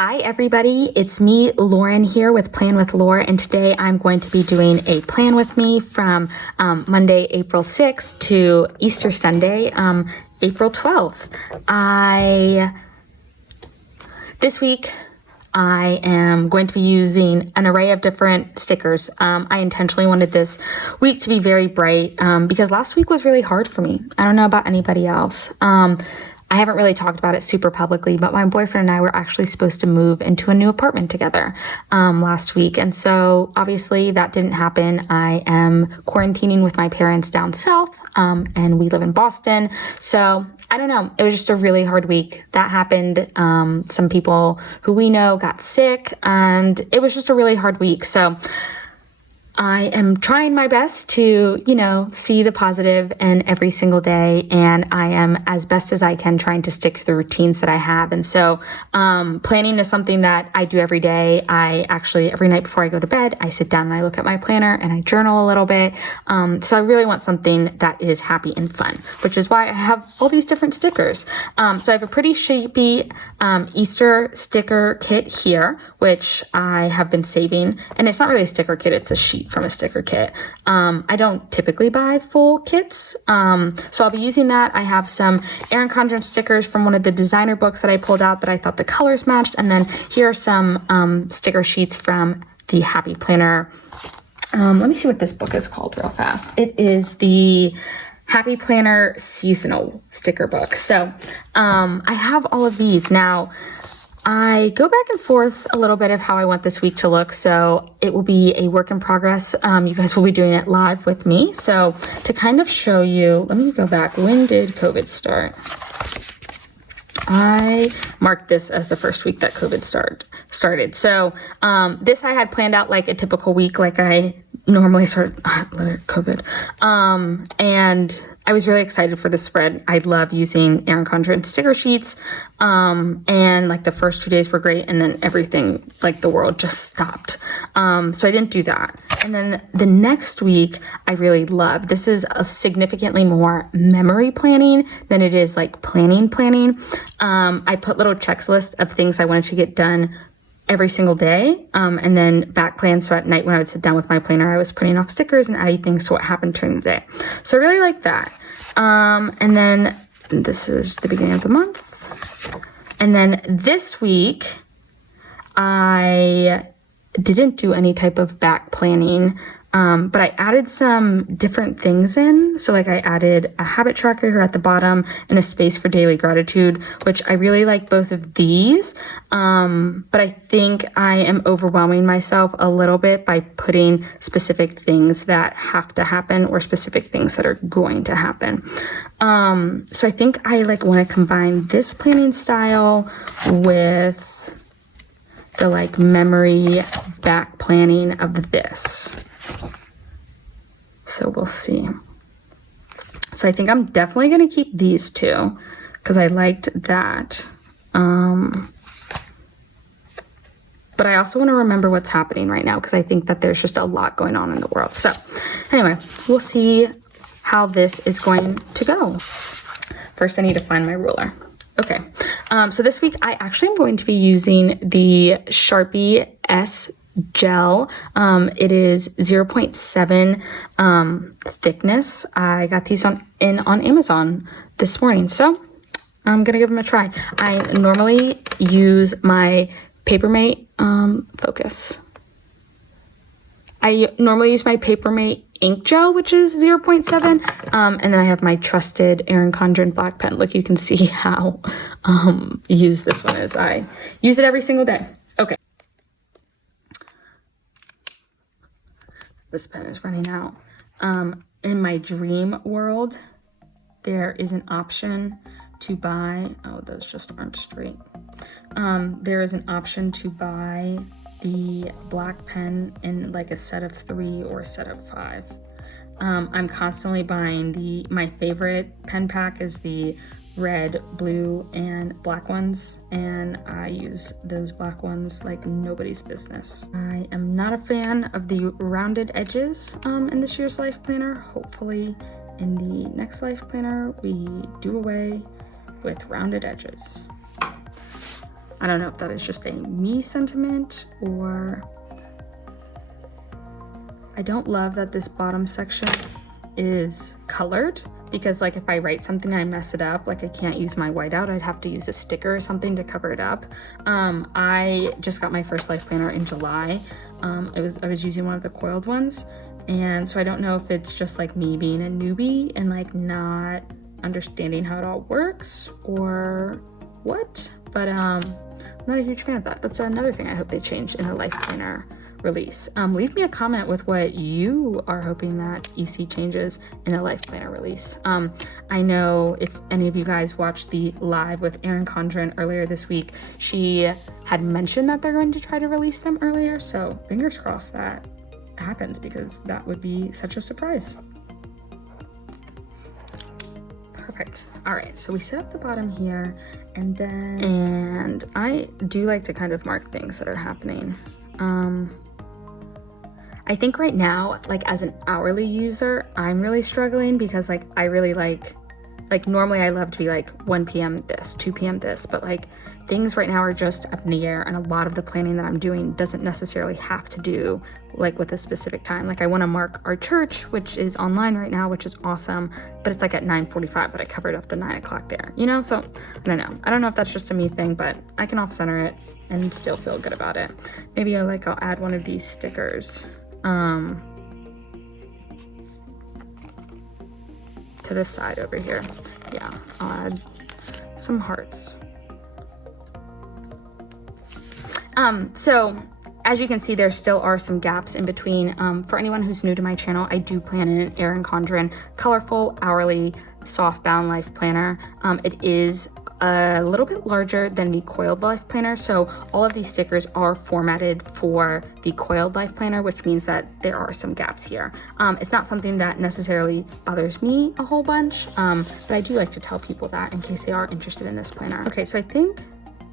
Hi everybody, it's me, Lauren, here with Plan with Laura, and today I'm going to be doing a plan with me from Monday, April 6th to Easter Sunday, April 12th. This week, I am going to be using an array of different stickers. I intentionally wanted this week to be very bright because last week was really hard for me. I don't know about anybody else. I haven't really talked about it super publicly, but my boyfriend and I were actually supposed to move into a new apartment together last week. And so obviously that didn't happen. I am quarantining with my parents down south and we live in Boston. So I don't know. It was just a really hard week. That happened. Some people who we know got sick and it was just a really hard week. So I am trying my best to, see the positive in every single day, and I am as best as I can trying to stick to the routines that I have. And so planning is something that I do every day. I actually, every night before I go to bed, I sit down and I look at my planner and I journal a little bit. So I really want something that is happy and fun, which is why I have all these different stickers. So I have a pretty shapy Easter sticker kit here, which I have been saving. And it's not really a sticker kit, it's a sheet from a sticker kit. I don't typically buy full kits, so I'll be using that. I have some Erin Condren stickers from one of the designer books that I pulled out that I thought the colors matched, and then here are some sticker sheets from the Happy Planner. Let me see what this book is called real fast. It is the Happy Planner Seasonal Sticker Book. So I have all of these. Now, I go back and forth a little bit of how I want this week to look, so it will be a work in progress. You guys will be doing it live with me. So to kind of show you, let me go back. When did COVID start? I marked this as the first week that COVID started. So this I had planned out like a typical week, like I normally start COVID. And I was really excited for the spread. I love using Erin Condren sticker sheets. And like the first 2 days were great. And then everything, like the world just stopped. So I didn't do that. And then the next week I really love, this is a significantly more memory planning than it is like planning. I put little checklist of things I wanted to get done every single day, and then back plans. So at night when I would sit down with my planner, I was putting off stickers and adding things to what happened during the day. So I really like that. And then this is the beginning of the month. And then this week, I didn't do any type of back planning, but I added some different things in. So like I added a habit tracker here at the bottom and a space for daily gratitude, which I really like both of these. But I think I am overwhelming myself a little bit by putting specific things that have to happen or specific things that are going to happen. So I think I want to combine this planning style with the memory back planning of this. So we'll see. So I think I'm definitely going to keep these two because I liked that. But I also want to remember what's happening right now because I think that there's just a lot going on in the world. So anyway, we'll see how this is going to go. First, I need to find my ruler. Okay, so this week I actually am going to be using the Sharpie S gel. It is 0.7 thickness. I got these on Amazon this morning, so I'm gonna give them a try. I normally use my Papermate focus. I normally use my Papermate ink gel, which is 0.7, and then I have my trusted Erin Condren black pen. Look, you can see how used this one is. I use it every single day. Okay. This pen is running out. In my dream world, there is an option to buy, oh, those just aren't straight. There is an option to buy the black pen in a set of 3 or a set of 5. I'm constantly buying my favorite pen pack is the red, blue, and black ones, and I use those black ones like nobody's business. I am not a fan of the rounded edges in this year's life planner. Hopefully in the next life planner we do away with rounded edges. I don't know if that is just a me sentiment, or I don't love that this bottom section is colored, because like if I write something and I mess it up, like I can't use my whiteout, I'd have to use a sticker or something to cover it up. I just got my first life planner in July. I was using one of the coiled ones, and so I don't know if it's just like me being a newbie and like not understanding how it all works or what, but I'm not a huge fan of that. That's another thing I hope they change in the life planner release. Leave me a comment with what you are hoping that EC changes in the life planner release. I know if any of you guys watched the live with Erin Condren earlier this week, she had mentioned that they're going to try to release them earlier, so fingers crossed that happens, because that would be such a surprise. Perfect. All right, so we set up the bottom here, and I do like to kind of mark things that are happening. I think right now, like as an hourly user, I'm really struggling, because like I really like normally I love to be like 1 p.m. this, 2 p.m. this, but like things right now are just up in the air, and a lot of the planning that I'm doing doesn't necessarily have to do like with a specific time. Like I want to mark our church, which is online right now, which is awesome, but it's like at 9:45, but I covered up the 9 o'clock there, you know? So I don't know if that's just a me thing, but I can off center it and still feel good about it. Maybe I'll add one of these stickers to this side over here. Yeah, I'll add some hearts. So as you can see, there still are some gaps in between. For anyone who's new to my channel, I do plan in an Erin Condren colorful hourly softbound life planner. It is a little bit larger than the coiled life planner, so all of these stickers are formatted for the coiled life planner, which means that there are some gaps here. It's not something that necessarily bothers me a whole bunch, but I do like to tell people that in case they are interested in this planner. Okay, so I think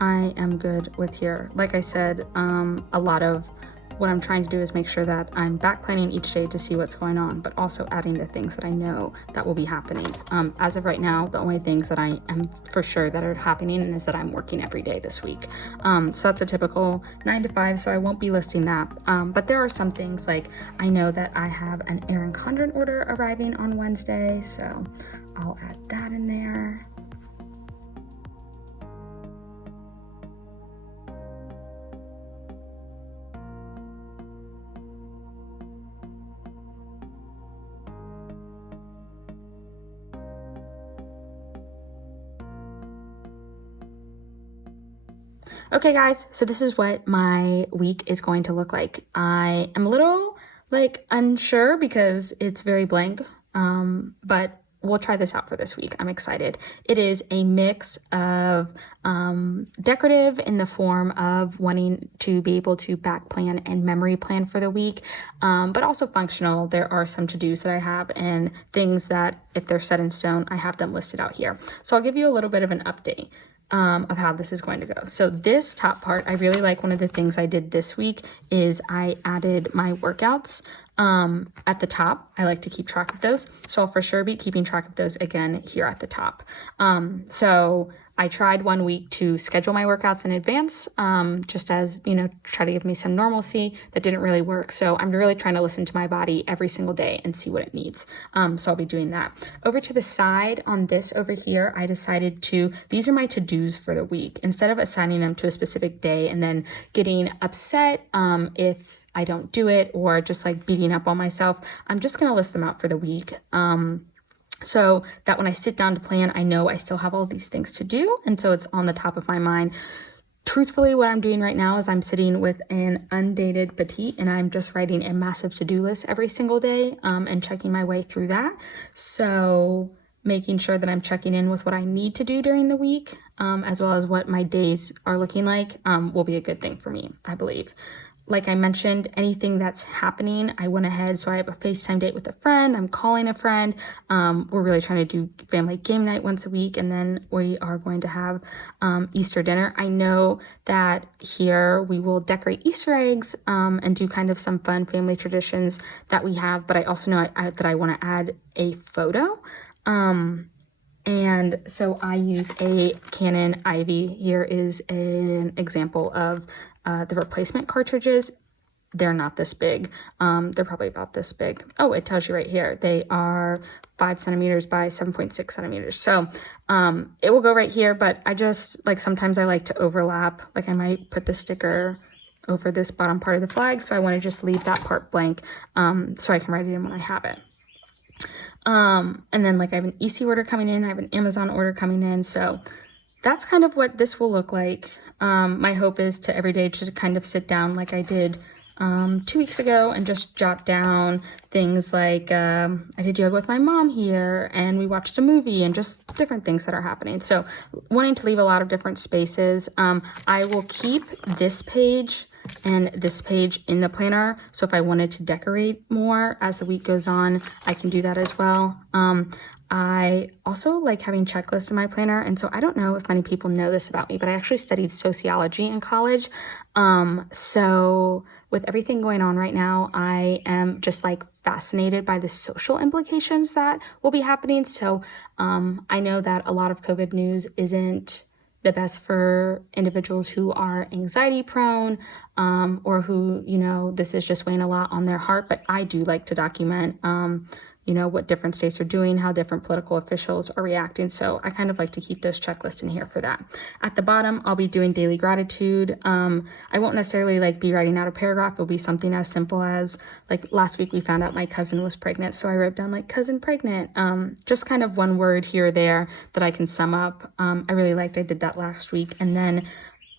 I am good with here. Like I said, a lot of what I'm trying to do is make sure that I'm back planning each day to see what's going on, but also adding the things that I know that will be happening. As of right now, the only things that I am for sure that are happening is that I'm working every day this week. So that's a typical 9 to 5, so I won't be listing that. But there are some things, like I know that I have an Erin Condren order arriving on Wednesday, so I'll add that in there. Okay guys, so this is what my week is going to look like. I am a little unsure because it's very blank, but we'll try this out for this week. I'm excited. It is a mix of decorative in the form of wanting to be able to back plan and memory plan for the week, but also functional. There are some to-dos that I have and things that, if they're set in stone, I have them listed out here. So I'll give you a little bit of an update of how this is going to go. So this top part, I really like. One of the things I did this week is I added my workouts at the top. I like to keep track of those. So I'll for sure be keeping track of those again here at the top. So I tried one week to schedule my workouts in advance, just as, try to give me some normalcy. That didn't really work. So I'm really trying to listen to my body every single day and see what it needs. So I'll be doing that. Over to the side on this over here, I decided these are my to-dos for the week. Instead of assigning them to a specific day and then getting upset if I don't do it, or just beating up on myself, I'm just going to list them out for the week. So that when I sit down to plan, I know I still have all these things to do. And so it's on the top of my mind. Truthfully, what I'm doing right now is I'm sitting with an undated petite and I'm just writing a massive to-do list every single day and checking my way through that. So making sure that I'm checking in with what I need to do during the week, as well as what my days are looking like, will be a good thing for me, I believe. Like I mentioned, anything that's happening, I went ahead. So I have a FaceTime date with a friend. I'm calling a friend. We're really trying to do family game night once a week. And then we are going to have Easter dinner. I know that here we will decorate Easter eggs and do kind of some fun family traditions that we have. But I also know that I want to add a photo. And so I use a Canon Ivy. Here is an example of the replacement cartridges. They're not this big. They're probably about this big. Oh, it tells you right here. They are 5 centimeters by 7.6 centimeters. So it will go right here, but I just, like, sometimes I like to overlap. Like, I might put the sticker over this bottom part of the flag. So I want to just leave that part blank so I can write it in when I have it. And then, like, I have an EC order coming in. I have an Amazon order coming in. So that's kind of what this will look like. My hope is to every day to kind of sit down like I did 2 weeks ago and just jot down things like I did yoga with my mom here, and we watched a movie, and just different things that are happening. So wanting to leave a lot of different spaces. I will keep this page and this page in the planner, so if I wanted to decorate more as the week goes on, I can do that as well. I also like having checklists in my planner, and so I don't know if many people know this about me, but I actually studied sociology in college. So with everything going on right now, I am just like fascinated by the social implications that will be happening. So I know that a lot of COVID news isn't the best for individuals who are anxiety prone, or who, you know, this is just weighing a lot on their heart. But I do like to document, you know, what different states are doing, how different political officials are reacting. So I kind of like to keep those checklists in here for that. At the bottom, I'll be doing daily gratitude. I won't necessarily like be writing out a paragraph. It'll be something as simple as, like, last week we found out my cousin was pregnant. So I wrote down like cousin pregnant, just kind of one word here or there that I can sum up. I really liked, I did that last week. And then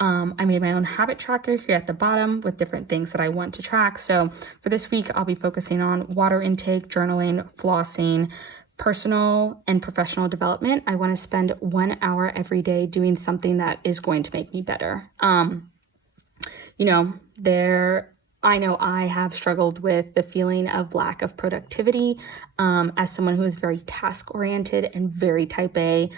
I made my own habit tracker here at the bottom with different things that I want to track. So for this week, I'll be focusing on water intake, journaling, flossing, personal and professional development. I want to spend 1 hour every day doing something that is going to make me better. You know, I know I have struggled with the feeling of lack of productivity. As someone who is very task oriented and very type A,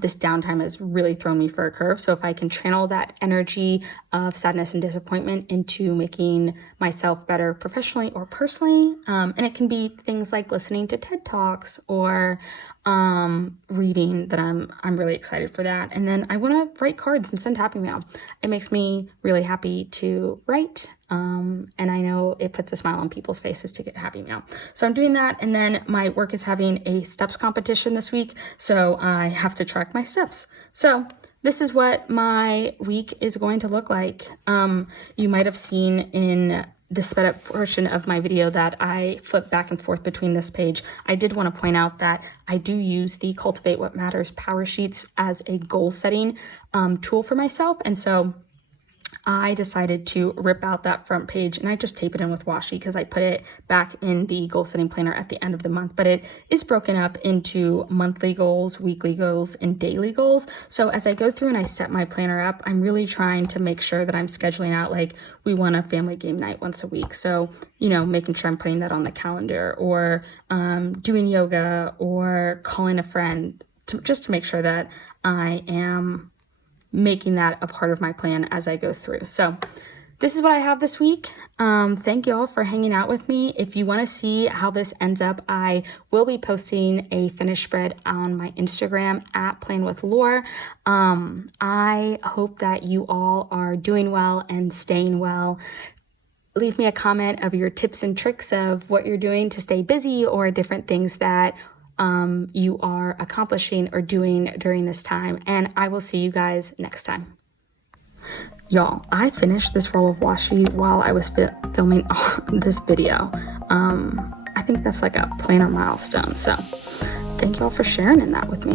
this downtime has really thrown me for a curve. So if I can channel that energy of sadness and disappointment into making myself better professionally or personally, and it can be things like listening to TED Talks or reading, that I'm really excited for that. And then I want to write cards and send happy mail. It makes me really happy to write. And I know it puts a smile on people's faces to get happy mail. So I'm doing that. And then my work is having a steps competition this week. So I have to track my steps. So this is what my week is going to look like. You might have seen in the sped up portion of my video that I flip back and forth between this page. I did want to point out that I do use the Cultivate What Matters power sheets as a goal setting tool for myself. And so I decided to rip out that front page and I just tape it in with washi because I put it back in the goal setting planner at the end of the month, but it is broken up into monthly goals, weekly goals, and daily goals. So as I go through and I set my planner up, I'm really trying to make sure that I'm scheduling out, like, we want a family game night once a week. So, you know, making sure I'm putting that on the calendar, or doing yoga, or calling a friend just to make sure that I am making that a part of my plan as I go through. So this is what I have this week. Thank you all for hanging out with me. If you want to see how this ends up, I will be posting a finished spread on my Instagram at Plan with Lore. I hope that you all are doing well and staying well. Leave me a comment of your tips and tricks of what you're doing to stay busy, or different things that you are accomplishing or doing during this time. And I will see you guys next time. Y'all, I finished this roll of washi while I was filming this video. I think that's like a planner milestone. So thank y'all for sharing in that with me.